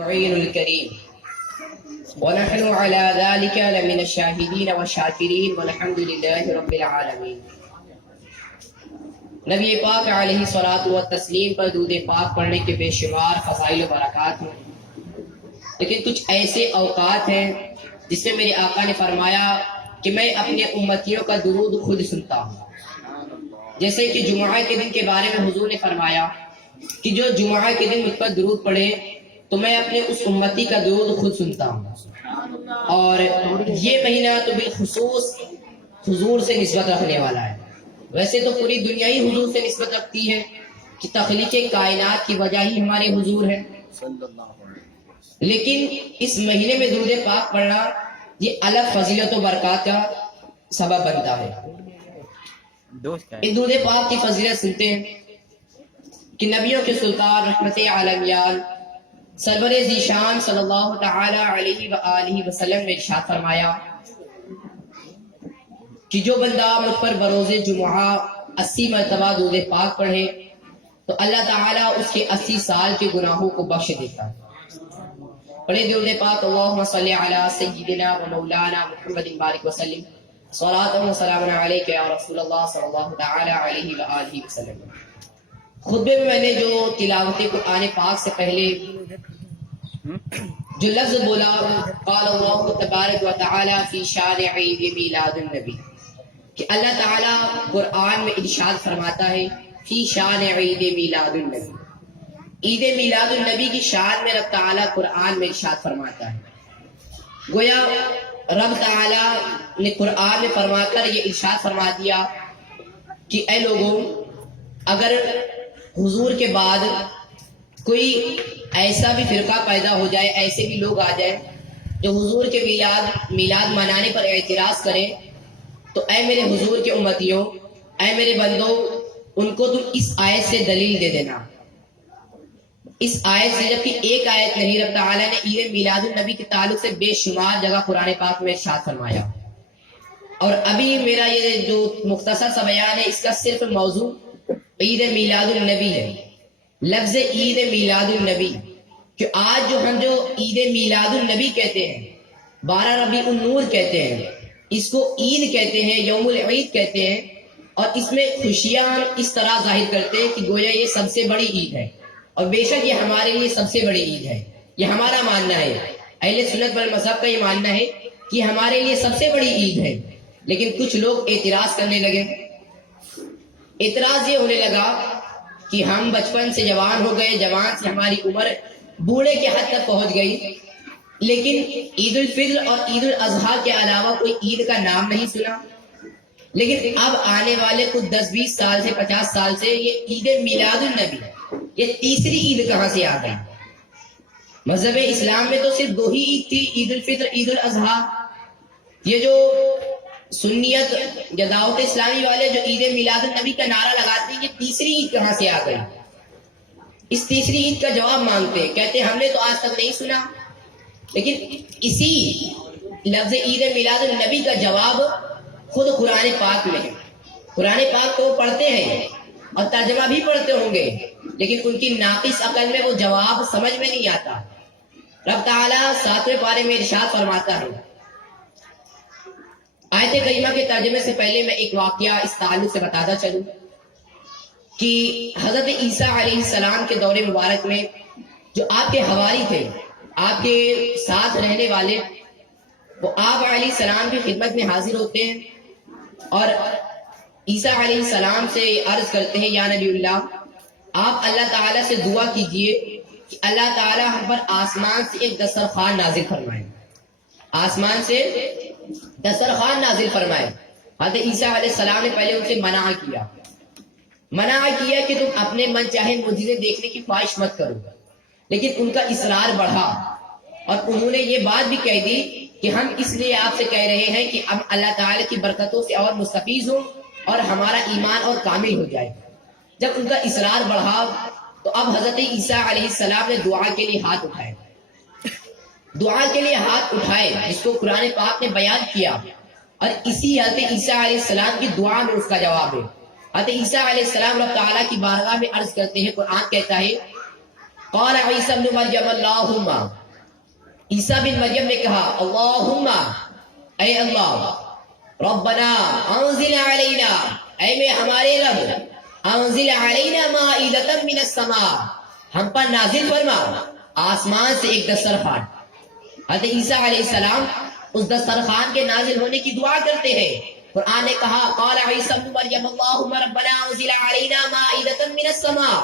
الكريم ونحن على ذلك لمن الشاهدين والشاكرين والحمد لله رب العالمین۔ نبی پاک علیہ الصلوۃ والتسلیم پر درود پاک پڑھنے کے بے شمار فضائل و برکات ہیں، لیکن کچھ ایسے اوقات ہیں جس میں میرے آقا نے فرمایا کہ میں اپنے امتیوں کا درود خود سنتا ہوں۔ جیسے کہ جمعہ کے دن کے بارے میں حضور نے فرمایا کہ جو جمعہ کے دن مجھ پر درود پڑھے تو میں اپنے اس امتی کا درود خود سنتا ہوں، اور یہ مہینہ تو بالخصوص حضور سے نسبت رکھنے والا ہے۔ ویسے تو پوری دنیا ہی حضور سے نسبت رکھتی ہے کہ تخلیق کائنات کی وجہ ہی ہمارے حضور ہے، لیکن اس مہینے میں درود پاک پڑھنا یہ الگ فضیلت و برکات کا سبب بنتا ہے۔ اس درود پاک کی فضیلت سنتے ہیں کہ نبیوں کے سلطان رحمت عالمیان سرور ذیشان صلی اللہ تعالی علیہ وآلہ وسلم نے ارشاد فرمایا کہ جو بندہ مجھ پر بروز جمعہ 80 مرتبہ درود پاک پڑھے تو اللہ تعالیٰ اس کے 80 سال کے گناہوں کو بخش دیتا ہے۔ پڑھے درود پاک، اللہم صلی علی سیدنا و مولانا محمد بارک وسلم، صلاۃ و سلام علیک یا رسول اللہ صلی اللہ تعالی علیہ وآلہ وسلم۔ خطبے میں نے جو تلاوت قرآن پاک سے پہلے جو لفظ بولا، قال اللہ تبارک و تعالی فی شان عید میلاد النبی، کہ اللہ تعالیٰ قرآن میں ارشاد فرماتا ہے فی شان عید میلاد النبی، عید میلاد النبی کی شان میں رب تعالیٰ قرآن میں ارشاد فرماتا ہے۔ گویا رب تعالیٰ نے قرآن میں فرما کر یہ ارشاد فرما دیا کہ اے لوگوں، اگر حضور کے بعد کوئی ایسا بھی فرقہ پیدا ہو جائے، ایسے بھی لوگ آ جائیں جو حضور کے میلاد منانے پر اعتراض کریں، تو اے میرے حضور کے امتیوں، اے میرے بندوں، ان کو تم اس آیت سے دلیل دے دینا۔ اس آیت سے، جبکہ ایک آیت نہیں، رب تعالیٰ نے عید میلاد النبی کے تعلق سے بے شمار جگہ قرآن پاک میں ارشاد فرمایا، اور ابھی میرا یہ جو مختصر سا بیان ہے اس کا صرف موضوع عید میلاد النبی ہے، لفظ عید میلاد النبی، کہ آج جو ہم جو عید میلاد النبی کہتے ہیں، 12 ربیع النور کہتے ہیں، اس کو عید کہتے ہیں، یوم العید کہتے ہیں، اور اس میں خوشیاں اس طرح ظاہر کرتے ہیں کہ گویا یہ سب سے بڑی عید ہے، اور بے شک یہ ہمارے لیے سب سے بڑی عید ہے۔ یہ ہمارا ماننا ہے، اہل سنت والمذہب کا یہ ماننا ہے کہ ہمارے لیے سب سے بڑی عید ہے، لیکن کچھ لوگ اعتراض کرنے لگے۔ اعتراض یہ ہونے لگا کہ ہم بچپن سے جوان ہو گئے، جوان سے ہماری عمر بوڑھے کے حد تک پہنچ گئی، لیکن عید الفطر اور عید الاضحیٰ کے علاوہ کوئی عید کا نام نہیں سنا۔ لیکن اب آنے والے کچھ 10-20 سال سے 50 سال سے یہ عید میلاد النبی، یہ تیسری عید کہاں سے آ گئی؟ مذہب اسلام میں تو صرف 2 ہی عید تھی، عید الفطر، عید الاضحیٰ۔ یہ جو سنیت یا دعوت اسلامی والے جو عید میلاد النبی کا نعرہ لگاتے ہیں، یہ تیسری عید کہاں سے آ گئی؟ اس تیسری عید کا جواب مانگتے ہیں، کہتے ہیں ہم نے تو آج تک نہیں سنا۔ لیکن اسی لفظ عید میلاد النبی کا جواب خود قرآن پاک میں ہے۔ قرآن پاک کو پڑھتے ہیں اور ترجمہ بھی پڑھتے ہوں گے، لیکن ان کی ناقص عقل میں وہ جواب سمجھ میں نہیں آتا۔ رب تعالیٰ 7ویں پارے میں ارشاد فرماتا ہے، آیت کریمہ کے ترجمے سے پہلے میں ایک واقعہ اس تعلق سے بتاتا چلوں کہ حضرت عیسیٰ علیہ السلام کے دور مبارک میں جو آپ کے حواری تھے، آپ کے ساتھ رہنے والے، وہ آپ علیہ السلام کی خدمت میں حاضر ہوتے ہیں اور عیسیٰ علیہ السلام سے عرض کرتے ہیں، یا نبی اللہ، آپ اللہ تعالیٰ سے دعا کیجئے کہ اللہ تعالیٰ ہم پر آسمان سے ایک دسترخوان نازل فرمائے، آسمان سے دسترخوان نازل فرمائے۔ حضرت عیسیٰ علیہ السلام نے پہلے ان سے منع کیا کہ تم اپنے من چاہے معجزے دیکھنے کی خواہش مت کرو، لیکن ان کا اصرار بڑھا اور انہوں نے یہ بات بھی کہہ دی کہ ہم اس لیے آپ سے کہہ رہے ہیں کہ اب اللہ تعالی کی برکتوں سے اور مستفیض ہوں اور ہمارا ایمان اور کامل ہو جائے۔ جب ان کا اصرار بڑھا تو اب حضرت عیسیٰ علیہ السلام نے دعا کے لیے ہاتھ اٹھائے، جس کو قرآن پاک نے بیان کیا، اور اسی حضرت عیسیٰ علیہ السلام کی دعا میں اس کا جواب ہے۔ حضرت عیسیٰ علیہ السلام رب تعالیٰ کی بارگاہ میں عرض کرتے ہیں، قرآن کہتا ہے قال عیسی بن مریم اللہم، عیسیٰ بن مریم نے کہا اللہم اے اللہ، ربنا انزل علینا اے میں ہمارے رب، انزل علینا مائدۃ من السماء ہم پر نازل فرما آسمان سے ایک دسترخوان۔ حضرت عیسیٰ علیہ السلام اس دسترخوان کے نازل ہونے کی دعا کرتے ہیں۔ قرآن نے کہا قال عیسی بن مریم اللہم ربنا انزل علینا مائدۃ من السماء۔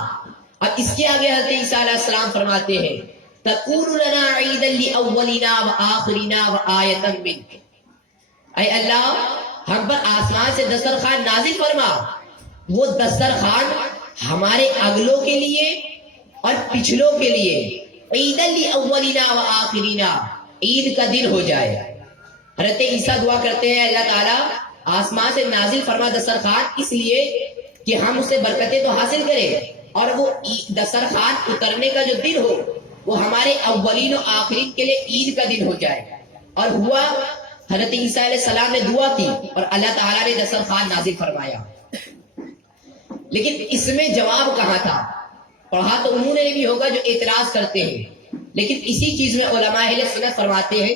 اب اس کے آگے حضرت عیسیٰ علیہ السلام فرماتے ہیں تکون لنا عیدا لاولنا وآخرنا وآیۃ منک، اے اللہ ہم پر آسمان سے دسترخوان نازل فرما، وہ دسترخوان ہمارے اگلوں کے لیے اور پچھلوں کے لیے عیدا لاولنا وآخرنا، عید کا دن ہو جائے۔ حضرت عیسیٰ دعا کرتے ہیں اللہ تعالیٰ آسمان سے نازل فرما دسترخوان، اس لیے کہ ہم اس سے برکتیں تو حاصل کریں، اور وہ دسترخوان اترنے کا جو دن ہو وہ ہمارے اولین و آخرین کے لیے عید کا دن ہو جائے۔ اور ہوا، حضرت عیسیٰ علیہ السلام نے دعا کی اور اللہ تعالیٰ نے دسترخوان نازل فرمایا۔ لیکن اس میں جواب کہاں تھا؟ پڑھا تو انہوں نے بھی ہوگا جو اعتراض کرتے ہیں، لیکن اسی چیز میں علماء اہل سنت فرماتے ہیں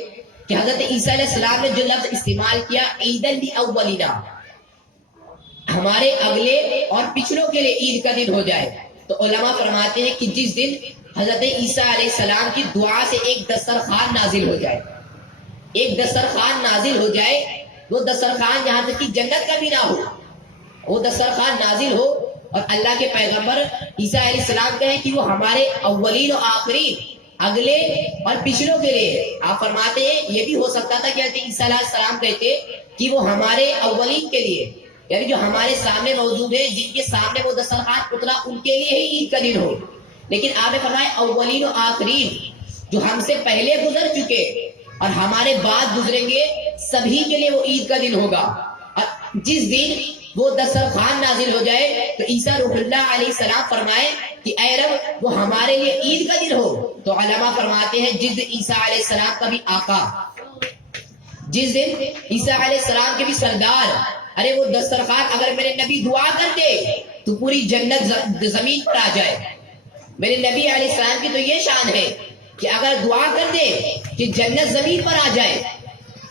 کہ حضرت عیسیٰ علیہ السلام نے جو لفظ استعمال کیا عیدا لاولنا، ہمارے اگلے اور پچھلوں کے لیے عید کا دن ہو جائے، تو علماء فرماتے ہیں کہ جس دن حضرت عیسیٰ علیہ السلام کی دعا سے ایک دسترخوان نازل ہو جائے، ایک دسترخوان نازل ہو جائے، وہ دسترخوان جہاں تک کہ جنت کا بھی نہ ہو، وہ دسترخوان نازل ہو اور اللہ کے پیغمبر عیسیٰ علیہ السلام کہیں کہ وہ ہمارے اولین و آخرین، اگلے اور پچھلوں کے لیے۔ آپ فرماتے ہیں یہ بھی ہو سکتا تھا کہ حضرت عیسیٰ علیہ السلام کہتے کہ وہ ہمارے اولین کے لیے، یعنی جو ہمارے سامنے موجود ہے، جن کے سامنے وہ دسترخوان اترا، ان کے لیے ہی عید کا دن ہو۔ لیکن آپ نے فرمایا اولین و آخرین، جو ہم سے پہلے گزر چکے اور ہمارے بعد گزریں گے، سبھی کے لیے وہ عید کا دن ہوگا۔ اور جس دن وہ دسترخوان نازل ہو جائے تو عیسیٰ روح اللہ علیہ السلام فرمائے کہ اے رب وہ ہمارے لیے عید کا دن ہو، تو علماء فرماتے ہیں جس دن عیسیٰ علیہ السلام کا بھی آقا، جس دن عیسیٰ علیہ السلام کے بھی سردار، ارے وہ دسترخوان اگر میرے نبی دعا کر دے تو پوری جنت زمین پر آ جائے۔ میرے نبی علیہ السلام کی تو یہ شان ہے کہ اگر دعا کر دے کہ جنت زمین پر آ جائے۔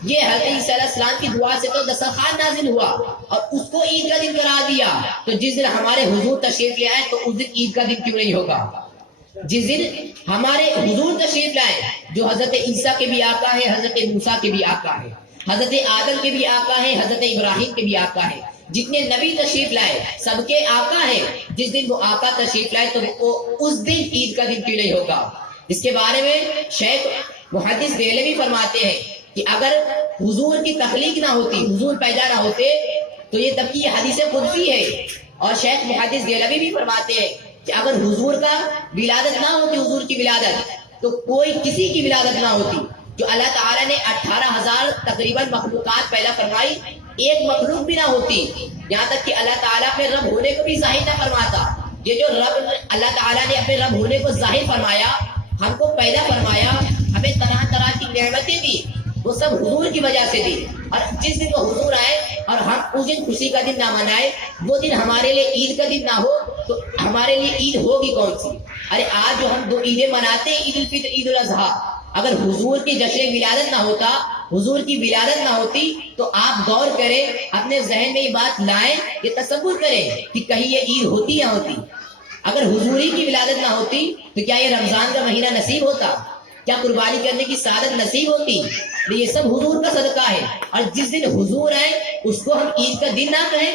یہ حضرت عیسیٰ علیہ السلام کی دعا سے تو دسترخوان نازل ہوا اور اس کو عید کا دن قرار دیا، تو جس دن ہمارے حضور تشریف لے آئے تو اس دن عید کا دن کیوں نہیں ہوگا؟ جس دن ہمارے حضور تشریف لائے، جو حضرت عیسیٰ کے بھی آقا ہے، حضرت موسیٰ کے بھی آقا ہے، حضرت آدم کے بھی آقا ہے، حضرت ابراہیم کے بھی آقا ہے، جتنے نبی تشریف لائے سب کے آقا ہے، جس دن وہ آقا تشریف لائے تو وہ اس دن عید کا دن کیوں نہیں ہوگا؟ اس کے بارے میں شیخ محدث دہلوی فرماتے ہیں کہ اگر حضور کی تخلیق نہ ہوتی، حضور پیدا نہ ہوتے، تو یہ تب کی یہ حدیث قدسی ہے۔ اور شیخ محدث دہلوی بھی فرماتے ہیں کہ اگر حضور کا ولادت نہ ہوتی، حضور کی ولادت، تو کوئی کسی کی ولادت نہ ہوتی۔ جو اللہ تعالیٰ نے 18,000 تقریباً مخلوقات پیدا فرمائی، ایک مخلوق بھی نہ ہوتی، یہاں تک کہ اللہ تعالیٰ اپنے رب ہونے کو بھی ظاہر نہ فرماتا۔ یہ جو رب اللہ تعالیٰ نے اپنے رب ہونے کو ظاہر فرمایا، ہم کو پیدا فرمایا، ہمیں طرح طرح کی نعمتیں دی، وہ سب حضور کی وجہ سے دی۔ اور جس دن وہ حضور آئے اور ہم اس دن خوشی کا دن نہ منائے، وہ دن ہمارے لیے عید کا دن نہ ہو، تو ہمارے لیے عید ہوگی کون سی؟ ارے آج جو ہم 2 عیدیں مناتے ہیں، عید الفطر، عید الاضحیٰ، اگر حضور کی جشن ولادت نہ ہوتا، حضور کی ولادت نہ ہوتی، تو آپ غور کریں، اپنے ذہن میں یہ بات لائیں، یہ تصور کریں کہ کہیں یہ عید ہوتی یا ہوتی؟ اگر حضوری کی ولادت نہ ہوتی تو کیا یہ رمضان کا مہینہ نصیب ہوتا؟ کیا قربانی کرنے کی سعادت نصیب ہوتی؟ یہ سب حضور کا صدقہ ہے۔ اور جس دن حضور آئے اس کو ہم عید کا دن نہ کہیں،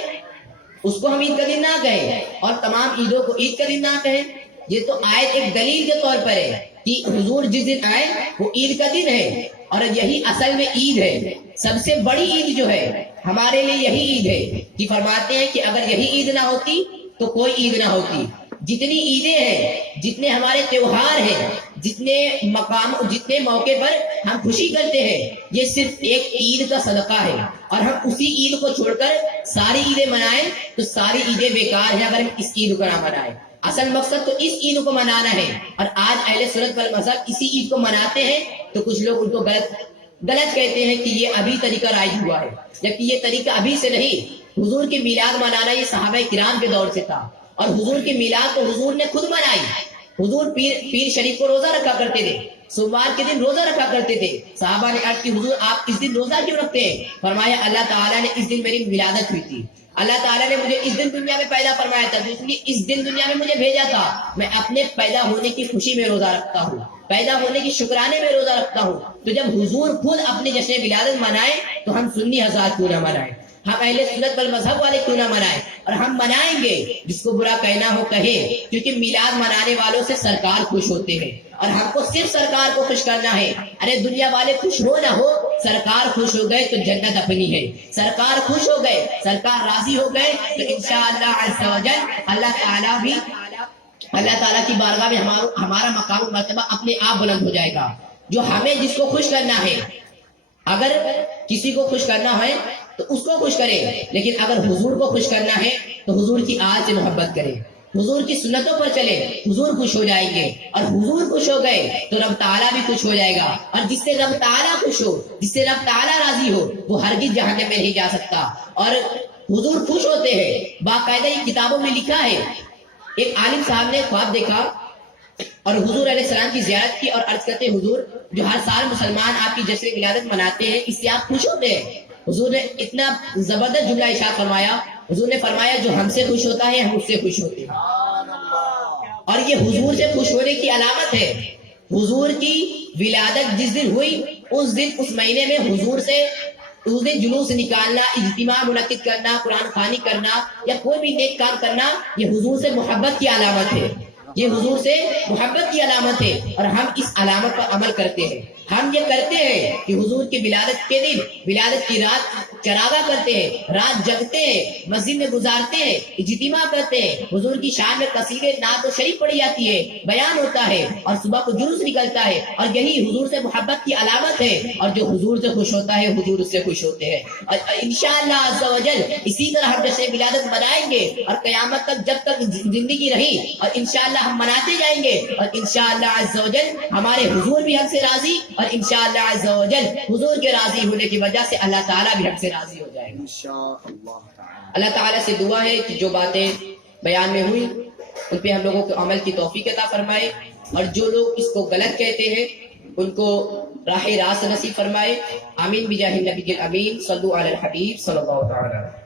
اس کو ہم عید کا دن نہ کہیں، اور تمام عیدوں کو عید کا دن نہ کہیں۔ یہ تو آیت ایک دلیل کے طور پر ہے کہ حضور جس دن آئے وہ عید کا دن ہے، اور یہی اصل میں عید ہے۔ سب سے بڑی عید جو ہے ہمارے لیے یہی عید ہے کہ فرماتے ہیں کہ اگر یہی عید نہ ہوتی تو کوئی عید نہ ہوتی۔ جتنی عیدیں ہیں، جتنے ہمارے تیوہار ہیں، جتنے موقع پر ہم خوشی کرتے ہیں، یہ صرف ایک عید کا صدقہ ہے، اور ہم اسی عید کو چھوڑ کر ساری عیدیں منائیں تو ساری عیدیں بیکار ہیں اگر ہم اس عید کو نہ منائیں۔ اصل مقصد تو اس عید کو منانا ہے، اور آج اہل سنت والمذہب اسی عید کو مناتے ہیں، تو کچھ لوگ ان کو غلط کہتے ہیں کہ یہ ابھی طریقہ رائج ہوا ہے، جبکہ یہ طریقہ ابھی سے نہیں۔ حضور کی میلاد منانا یہ صحابہ کرام کے دور سے تھا، اور حضور کی میلاد تو حضور نے خود منائی۔ حضور پیر شریف کو روزہ رکھا کرتے تھے، سوموار کے دن روزہ رکھا کرتے تھے. صحابہ نے عرض کی حضور آپ اس دن روزہ کیوں رکھتے ہیں؟ فرمایا اللہ تعالیٰ نے اس دن میری ولادت ہوئی تھی، اللہ تعالیٰ نے مجھے اس دن دنیا میں پیدا فرمایا تھا، اس لیے اس دن دنیا میں مجھے بھیجا تھا. میں اپنے پیدا ہونے کی خوشی میں روزہ رکھتا ہوں، پیدا ہونے کی شکرانے میں روزہ رکھتا ہوں. تو جب حضور خود اپنے جشن ولادت منائے تو ہم سنی حضرات کیوں نہ منائیں، ہم اہل سنت والمذہب والے کیوں نہ منائیں؟ اور ہم منائیں گے، جس کو برا کہنا ہو کہے، کیونکہ میلاد منانے والوں سے سرکار خوش ہوتے ہیں اور ہم کو صرف سرکار کو خوش کرنا ہے. ارے دنیا والے خوش ہو نہ ہو، سرکار خوش ہو گئے تو جنت اپنی ہے. سرکار خوش ہو گئے، سرکار راضی ہو گئے تو انشاءاللہ عز و جل اللہ تعالیٰ بھی، اللہ تعالیٰ کی بارگاہ میں ہمارا مقام و مرتبہ اپنے آپ بلند ہو جائے گا. جو ہمیں جس کو خوش کرنا ہے، اگر کسی کو خوش کرنا ہے تو اس کو خوش کرے، لیکن اگر حضور کو خوش کرنا ہے تو حضور کی آل سے محبت کرے، حضور کی سنتوں پر چلے، حضور خوش ہو جائیں گے. اور حضور خوش ہو گئے تو رب تعالیٰ بھی خوش ہو جائے گا. اور جس سے رب تعالیٰ خوش ہو، جس سے رب تعالیٰ راضی ہو، وہ ہرگز جہنم میں نہیں جا سکتا. اور حضور خوش ہوتے ہیں، باقاعدہ یہ کتابوں میں لکھا ہے. ایک عالم صاحب نے خواب دیکھا اور حضور علیہ السلام کی زیارت کی اور عرض کرتے حضور جو ہر سال مسلمان آپ کی جشن ولادت مناتے ہیں، اس سے آپ خوش ہوتے ہیں؟ حضور نے اتنا زبردست جملہ ارشاد فرمایا، حضور نے فرمایا جو ہم سے خوش ہوتا ہے ہم اس سے خوش ہوتے ہیں. اور یہ حضور سے خوش ہونے کی علامت ہے. حضور کی ولادت جس دن ہوئی اس دن اس مہینے میں حضور سے اس دن جلوس نکالنا، اجتماع منعقد کرنا، قرآن خوانی کرنا یا کوئی بھی نیک کام کرنا، یہ حضور سے محبت کی علامت ہے، یہ حضور سے محبت کی علامت ہے. اور ہم اس علامت پر عمل کرتے ہیں. ہم یہ کرتے ہیں کہ حضور کی ولادت کے دن، ولادت کی رات چراغا کرتے ہیں، رات جگتے ہیں، مسجد میں گزارتے ہیں، اجتماع کرتے ہیں، حضور کی شان میں قصیدے نعت و شریف پڑھی جاتی ہے، بیان ہوتا ہے اور صبح کو جلوس نکلتا ہے. اور یہی حضور سے محبت کی علامت ہے. اور جو حضور سے خوش ہوتا ہے حضور اس سے خوش ہوتے ہیں. اور انشاءاللہ عز و جل اسی طرح ہم جشن ولادت منائیں گے اور قیامت تک جب تک زندگی رہی اور انشاءاللہ ہم مناتے جائیں گے. اور انشاءاللہ عز و جل ہمارے حضور بھی ہم سے راضی، اور انشاءاللہ عز و جل حضور کے راضی ہونے کی وجہ سے اللہ تعالیٰ بھی ہم سے راضی ہو جائے گا. اللہ تعالیٰ سے دعا ہے کہ جو باتیں بیان میں ہوئی ان پہ ہم لوگوں کو عمل کی توفیق عطا فرمائے، اور جو لوگ اس کو غلط کہتے ہیں ان کو راہ راست نصیب فرمائے. آمین بجاہ النبی الامین. صلو علی الحبیب صلی اللہ تعالی.